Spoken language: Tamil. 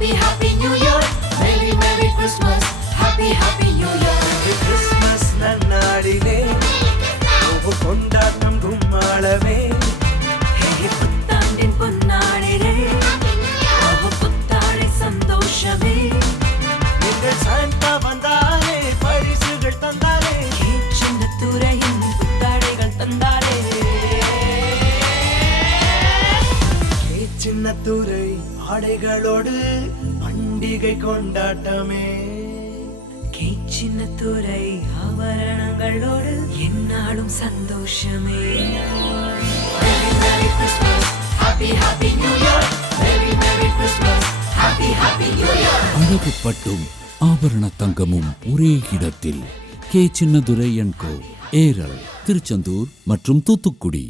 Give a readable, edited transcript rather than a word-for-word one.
Happy Happy New Year, Merry Merry Christmas, Happy Happy New Year. Christmas நன்னாடிலே கொண்டாட்டம் கும்மாளவே. புத்தாண்டின் பொன்னாடிலே புத்தாடை சந்தோஷமே. நீங்கள் சாண்டா வந்தாலே பரிசுகள் தந்தாலே, சின்னத்துரையின் புத்தாடைகள் தந்தாலே. சின்னத்துரை ஆடைகளோடு பண்டிகை கொண்டாட்டமே. சின்னத்துரை ஆபரணங்களோடு என்னாலும் சந்தோஷமே. Merry Merry Christmas, Happy Happy New Year, Merry Merry Christmas, Happy Happy New Year. அழகு பட்டும் ஆபரண தங்கமும் ஒரே இடத்தில். கே சின்னதுரை & கோ, ஏரல், திருச்செந்தூர் மற்றும் தூத்துக்குடி.